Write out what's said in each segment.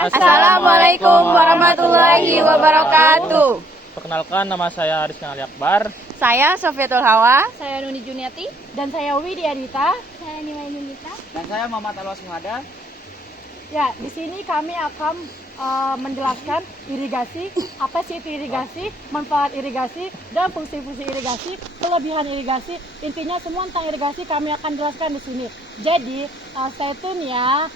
Assalamualaikum warahmatullahi wabarakatuh. Perkenalkan, nama saya Rizky Ali Akbar. Saya Sofiatul Hawa. Saya Nuni Juniati. Dan saya Widya Adita. Saya Nimai Nunita. Dan saya Muhammad Alwas Muhada. Ya, di sini kami akan menjelaskan irigasi, apa sih itu irigasi, manfaat irigasi, dan fungsi-fungsi irigasi, kelebihan irigasi. Intinya semua tentang irigasi kami akan jelaskan di sini. Jadi, stay tune ya.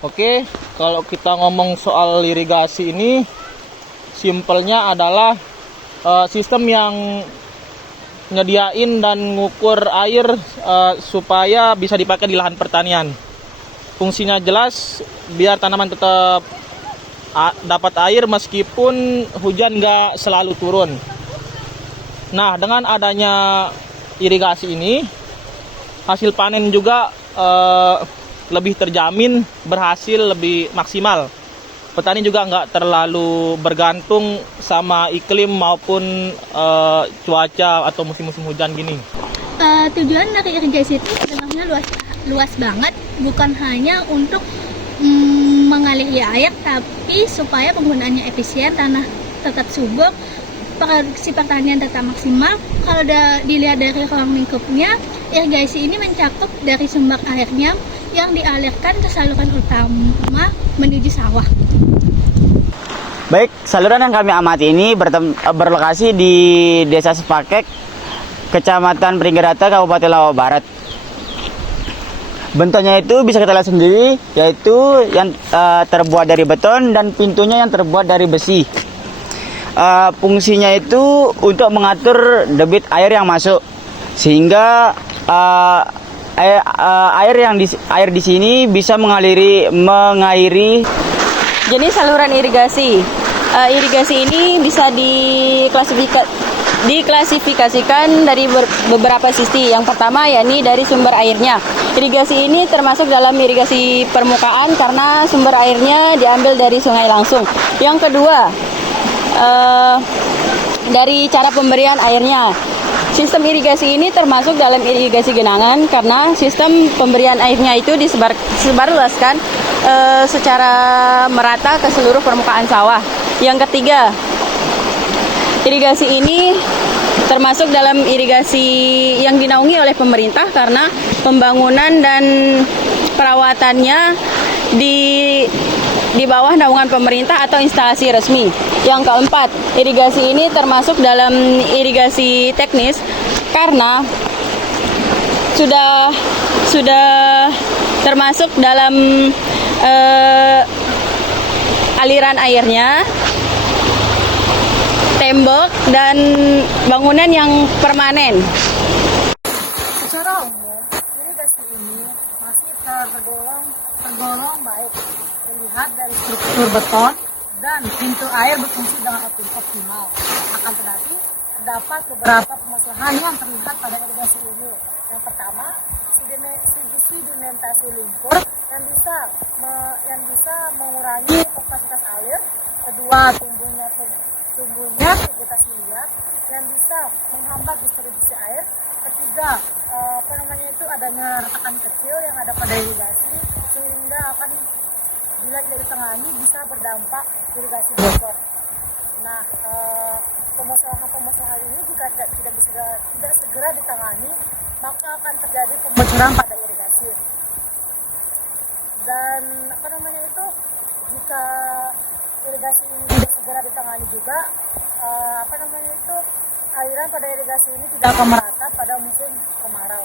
Oke, kalau kita ngomong soal irigasi ini, simpelnya adalah sistem yang nyediain dan ngukur air supaya bisa dipakai di lahan pertanian. Fungsinya jelas, biar tanaman tetap dapat air meskipun hujan nggak selalu turun. Nah, dengan adanya irigasi ini, hasil panen juga lebih terjamin, berhasil lebih maksimal. Petani juga nggak terlalu bergantung sama iklim maupun cuaca atau musim-musim hujan gini. Tujuan dari irigasi itu sebenarnya luas banget, bukan hanya untuk mengaliri air, tapi supaya penggunaannya efisien, tanah tetap subur, produksi pertanian tetap maksimal. Kalau dilihat dari ruang lingkupnya, irigasi ini mencakup dari sumber airnya yang dialirkan ke saluran utama menuju sawah. Baik, saluran yang kami amati ini berlokasi di Desa Sepakek, Kecamatan Pringgerata, Kabupaten Lombok Barat. Bentuknya itu bisa kita lihat sendiri, yaitu yang terbuat dari beton dan pintunya yang terbuat dari besi. Fungsinya itu untuk mengatur debit air yang masuk, sehingga air di sini bisa mengairi. Jenis saluran irigasi. Irigasi ini bisa diklasifikasikan dari beberapa sisi. Yang pertama yakni dari sumber airnya. Irigasi ini termasuk dalam irigasi permukaan karena sumber airnya diambil dari sungai langsung. Yang kedua, dari cara pemberian airnya. Sistem irigasi ini termasuk dalam irigasi genangan karena sistem pemberian airnya itu disebarluaskan secara merata ke seluruh permukaan sawah. Yang ketiga, irigasi ini termasuk dalam irigasi yang dinaungi oleh pemerintah karena pembangunan dan perawatannya di bawah naungan pemerintah atau instalasi resmi. Yang keempat, irigasi ini termasuk dalam irigasi teknis karena sudah termasuk dalam aliran airnya, tembok dan bangunan yang permanen. Secara umum, irigasi ini masih tergolong baik. Dilihat dari struktur beton dan pintu air berfungsi dengan optimal. Akan tetapi, terdapat beberapa permasalahan yang terlihat pada irigasi ini. Yang pertama, sedimentasi lumpur yang bisa mengurangi kapasitas air. Kedua, tumbuhnya vegetasi liar yang bisa menghambat distribusi air. Ketiga, adanya retakan kecil yang ada pada irigasi sehingga bila tidak ditangani bisa berdampak irigasi bocor. Nah, permasalahan ini jika tidak segera ditangani, maka akan terjadi pembocoran pada irigasi. Dan jika irigasi ini tidak segera ditangani juga, aliran pada irigasi ini tidak akan merata pada musim kemarau.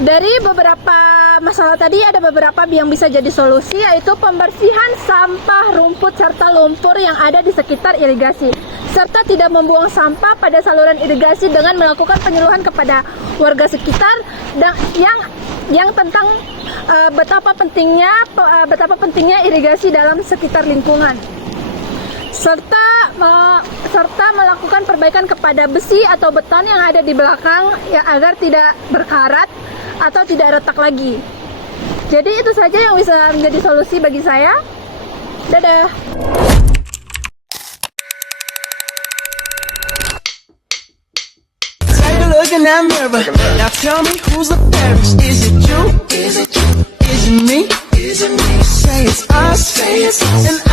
Dari beberapa masalah tadi ada beberapa yang bisa jadi solusi, yaitu pembersihan sampah, rumput, serta lumpur yang ada di sekitar irigasi, serta tidak membuang sampah pada saluran irigasi dengan melakukan penyuluhan kepada warga sekitar dan yang tentang betapa pentingnya irigasi dalam sekitar lingkungan, serta melakukan perbaikan kepada besi atau beton yang ada di belakang ya, agar tidak berkarat atau tidak retak lagi. Jadi itu saja yang bisa menjadi solusi bagi saya. Dadah. Take a look in that mirror. Now tell me who's the fairest? Is it you? Is it you? Is it me? Is it me? Say it's us. Say it's us. And